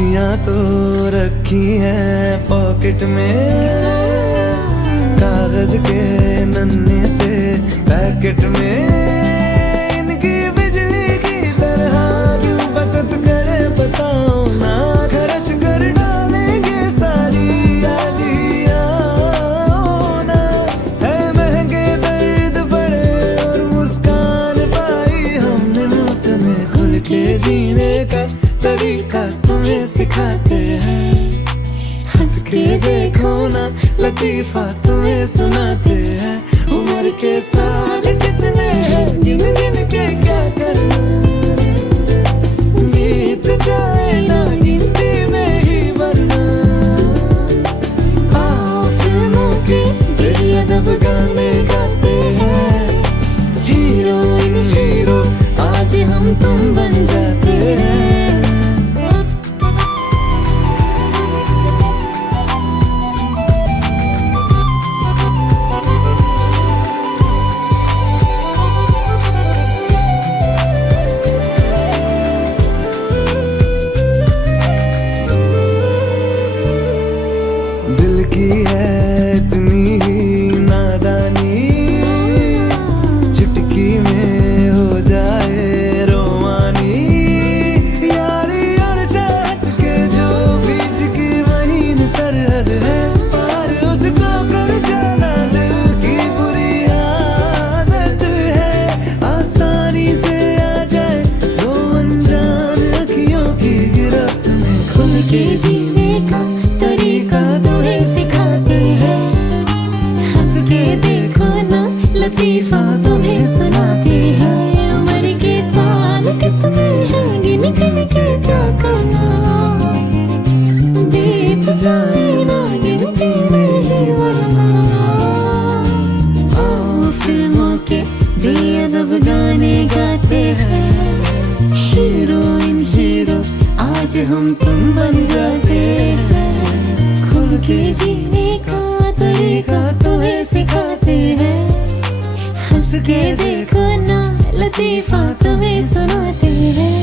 खुशियां तो रखी हैं पॉकेट में, कागज के नन्हे से पैकेट में। इनकी बिजली की तरह क्यों बचत करे बताओ ना, खर्च कर डालेंगे सारी आज ही आओ ना। है महंगे दर्द बड़े और मुस्कान पाई हमने मुफ्त में, खुल के जीने का तरीका तुम्हें सिखाते हैं। हंस के देखो ना लतीफा तुम्हें सुनाते हैं। उम्र के साल कितने हैं गिन गिन के क्या करना, बीत जाए ना गिनती में ही वरना। आओ फिल्मों के बेअदब गाने गाते हैं, हीरोइन हीरो आज हम तुम बन जाते हैं। दिल की है इतनी ही नादानी, चुटकी में हो जाए रोमानी। यारी और चाहत के जो बीच की महीन सरहद है, पार उसको कर जाना दिल की बुरी आदत है। आसानी से आ जाए वो अनजान अखियों की गिरफ्त में, खुल के जीने का तरीका तुम्हें सिखाते हैं। हंस के देखो ना लतीफा तुम्हें सुनाते हैं। उम्र के साल कितने हैं गिन गिन के क्या करना, बीत जाए ना गिनती में ही वरना। आओ फिल्मों के बेअदब गाने गाते हैं, हीरोइन हीरो आज हम तुम बन जाते हैं। खुल के जीने का तरीका तुम्हें सिखाते हैं। हंस के देखो ना लतीफा तुम्हें सुनाते हैं।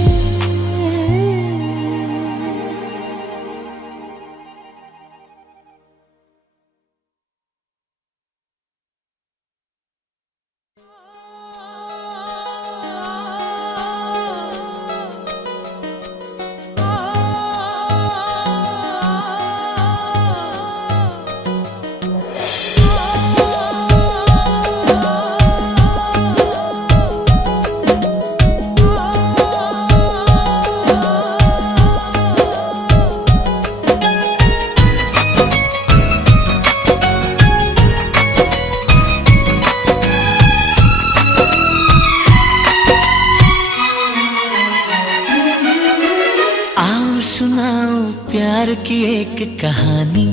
प्यार की एक कहानी।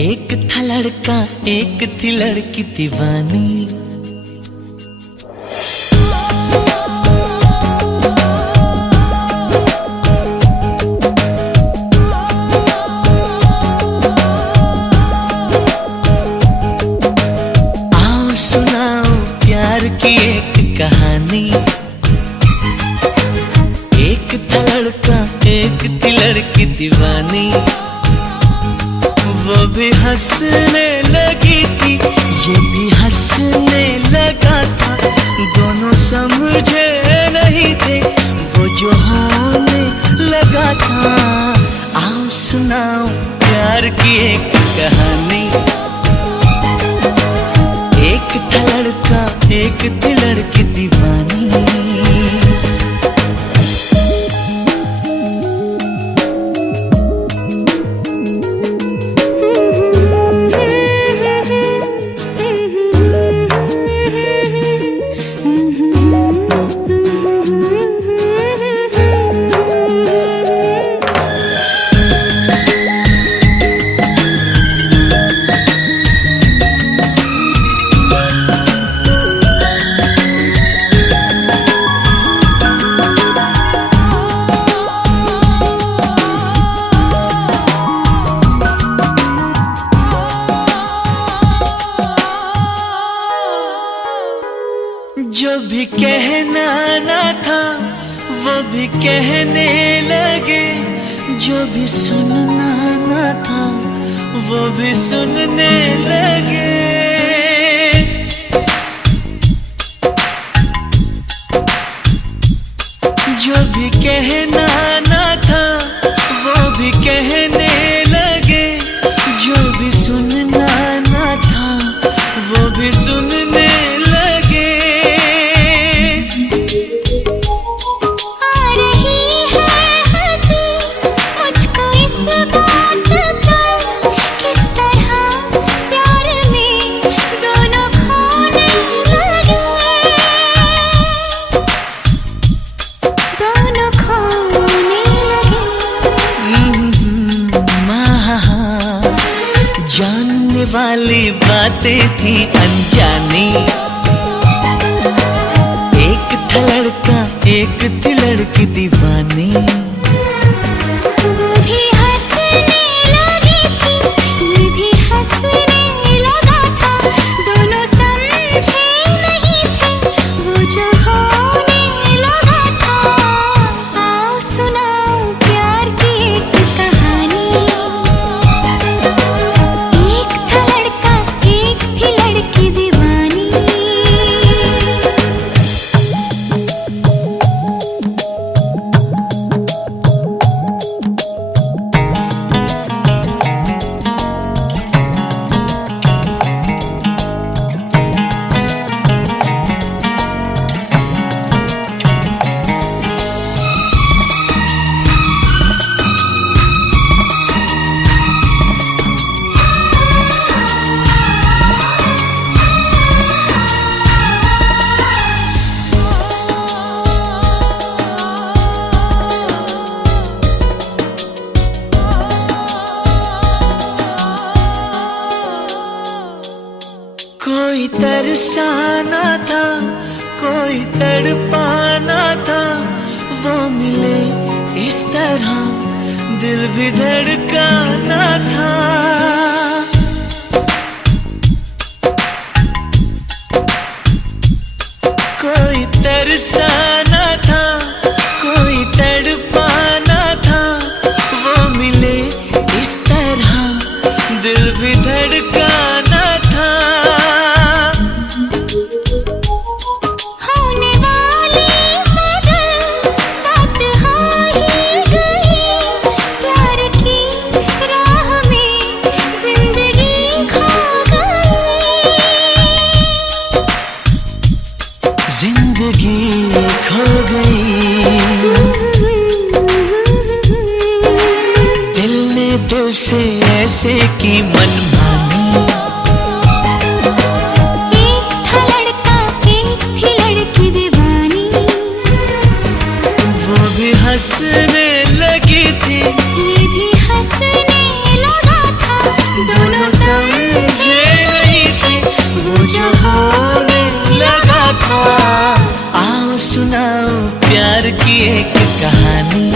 एक था लड़का एक थी लड़की दीवानी। आओ सुनाओ प्यार की एक कहानी। एक था लड़का एक थी लड़की दीवानी। वो भी हंसने लगी थी ये भी हंसने लगा था। दोनों समझे नहीं थे वो जो होने लगा था। आओ सुनाओ प्यार की एक कहानी। एक था लड़का एक थी लड़की दीवानी। जो भी कहना ना था वो भी कहने लगे, जो भी सुनना न था वो भी सुनने लगे। जो भी कहना न था वो भी कहने लगे, जो भी सुनना न था वो भी सुनने लगे। आ रही है हंसी मुझको इस बात पर, किस तरह प्यार में दोनों खोने लगे, दोनों खोने लगे। जानने वाली बातें थी अनजानी, एक था लड़का एक थी लड़की दीवानी। वो भी हंसने लगी थी, ये भी हंसने लगा था, दोनों समझे नहीं थे वो जो होने लगा था। आओ सुनाओ प्यार की एक कहानी, एक था लड़का एक थी लड़की दीवानी। कोई तरसाना था कोई तड़पाना था, वो मिले इस तरह दिल भी धड़काना था। कोई तरसाना था कोई तड़पाना था, वो मिले इस तरह दिल भी धड़काना था। होने वाली मगर बात हो ही गई, प्यार की राह में जिंदगी खो गई, जिंदगी खो गई। दिल ने दिल से ऐसे की मनमानी, एक था लड़का एक थी लड़की दीवानी। वो भी हंसने लगी थी ये भी हंसने लगा था, दोनों समझे नहीं थे वो जो होने लगा था। आओ सुनाओ प्यार की एक कहानी,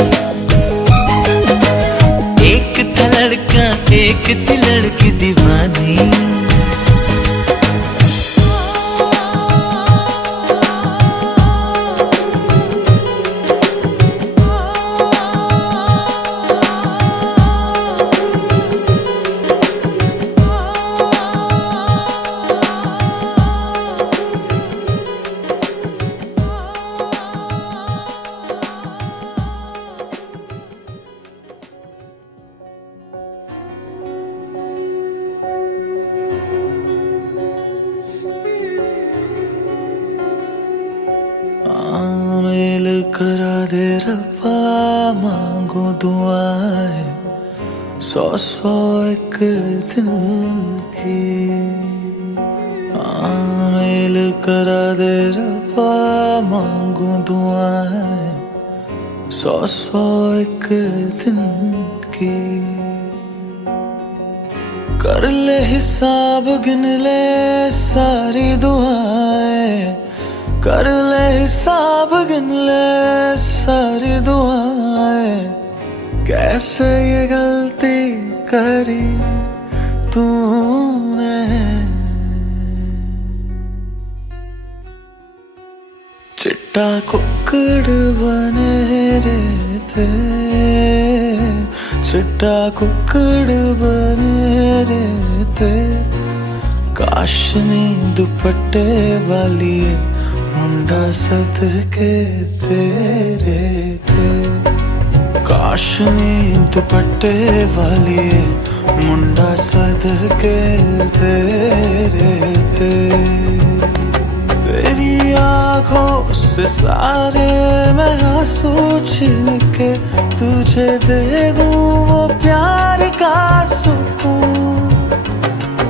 एक था लड़का एक थी लड़की दीवानी। मेल करा दे रब्बा मांगो दुआएं, 100 एक दिन की। मेल करा दे रब्बा मांगो दुआएं, 100 एक दिन की। कर ले हिसाब गिन ले सारी दुआएं, कर ले हिसाब गिन ले सारी दुआएं। कैसे ये गलती करी तूने, चिट्टा कुक्कड़ बने रहते, चिट्टा कुक्कड़ बने रहते, काशनी दुपट्टे वाली मुंडा सदके तेरे थे, काशनी दुपट्टे वाली मुंडा सदके तेरे थे। तेरी आँखों से सारे मैं आंसू छीन के तुझे दे दूं वो प्यार का सुकून।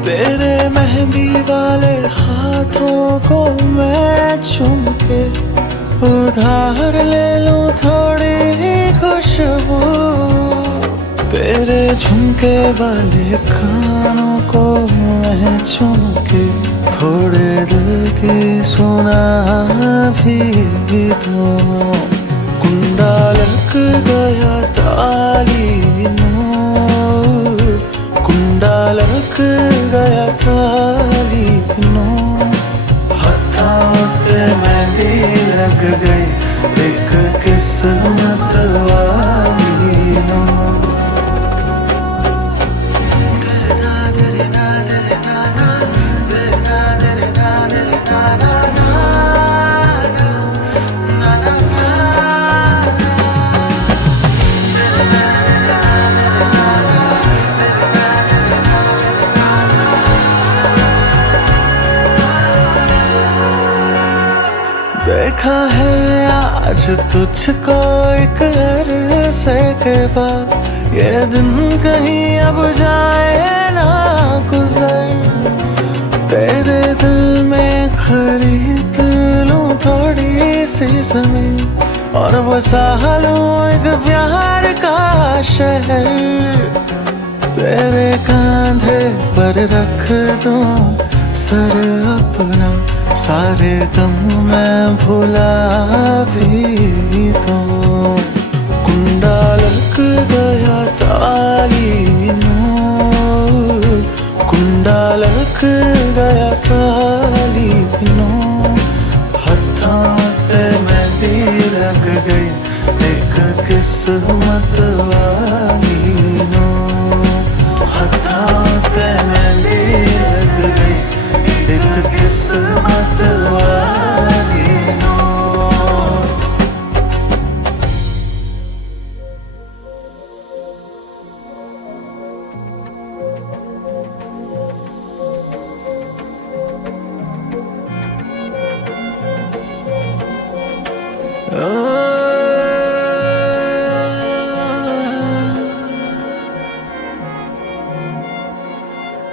तेरे मेहंदी वाले हाथों को मैं चूम के उधार ले लूं थोड़ी ही खुशबू। तेरे झुमके वाले कानों को मैं चूम के थोड़े दिल की सुना भी दूं। कुंडा लग गया ताली नूर, कुंडा लग गया ताली नूर, हाथों पे मेहंदी लग गई एक किस्मत वाली नूर। देखा है आज तुझको एक अरसे के बाद, ये दिन कहीं अब जाए ना गुजर। तेरे दिल में खरीद लूं थोड़ी सी जमीन और बसा लूं एक प्यार का शहर। तेरे कांधे पर रख दूं सर अपना, सारे गम मैं भुला भी दूं। कुंडा लग गया ताली नूर, कुंडा लग गया ताली नूर, हाथों पे मेहंदी लग गई एक किस्मत वाली नूर, हाथों पे मेहंदी लग गई एक किस्मत वाली नूर।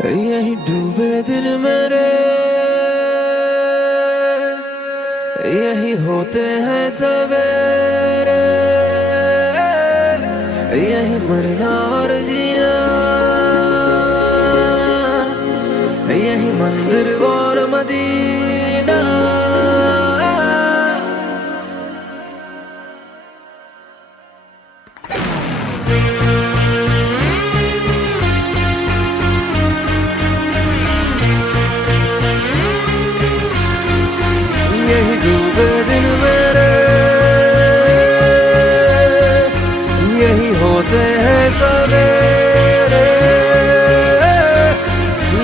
यही डूबे दिल मेरे, यही होते हैं सवेरे, यही मरना और जीना, यही मंदिर और मदीना। यही डूबे दिन मेरे, यही होते हैं सवेरे,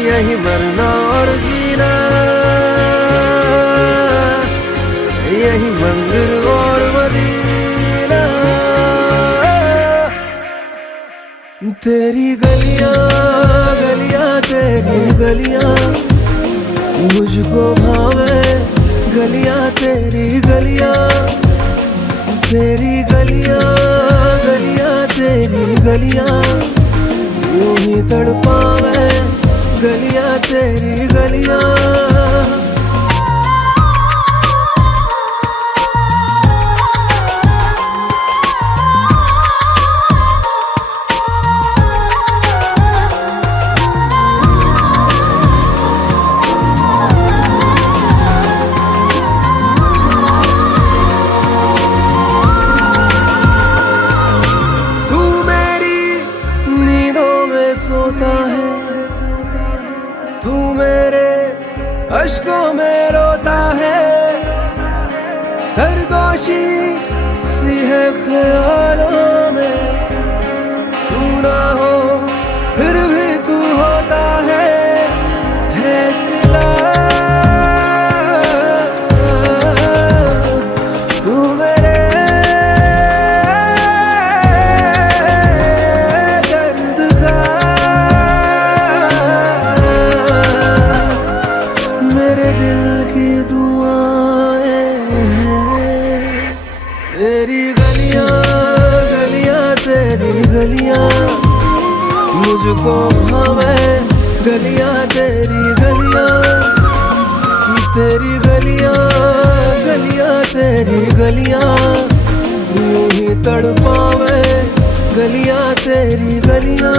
यही मरना और जीना, यही मंदिर और मदीना। तेरी गलियां गलियां तेरी गलियां मुझको भावे, गलियां तेरी गलियां, तेरी गलियां गलियां तेरी गलियां यूं ही तड़पावे, गलियां तेरी गलियां। सोता है तू मेरे अश्कों तलाशी सी है ख्यालों में, तू ना हो फिर भी तू होता है सिला। तू मेरे दर्द का, मेरे दिल की दुआएं हैं। तेरी गलियां गलियां तेरी गलियां मुझको भावे, गलियां तेरी गलियां, तेरी गलियां गलियां तेरी गलियां यूं ही तड़पावे, गलियां तेरी गलियां।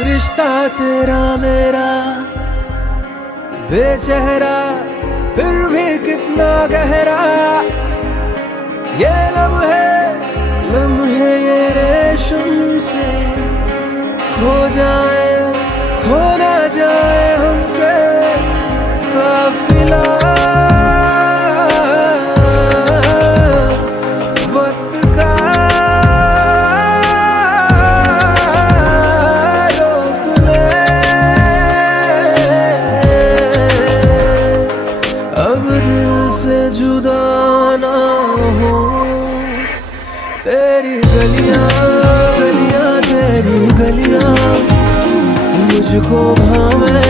रिश्ता तेरा मेरा बेचेहरा फिर भी कितना गहरा, ये लम्हे ये रेशम से खो जाए, खो ना जाए हमसे काफिला। जुदा ना हो तेरी गलियां गलियां तेरी गलियां मुझको भावे,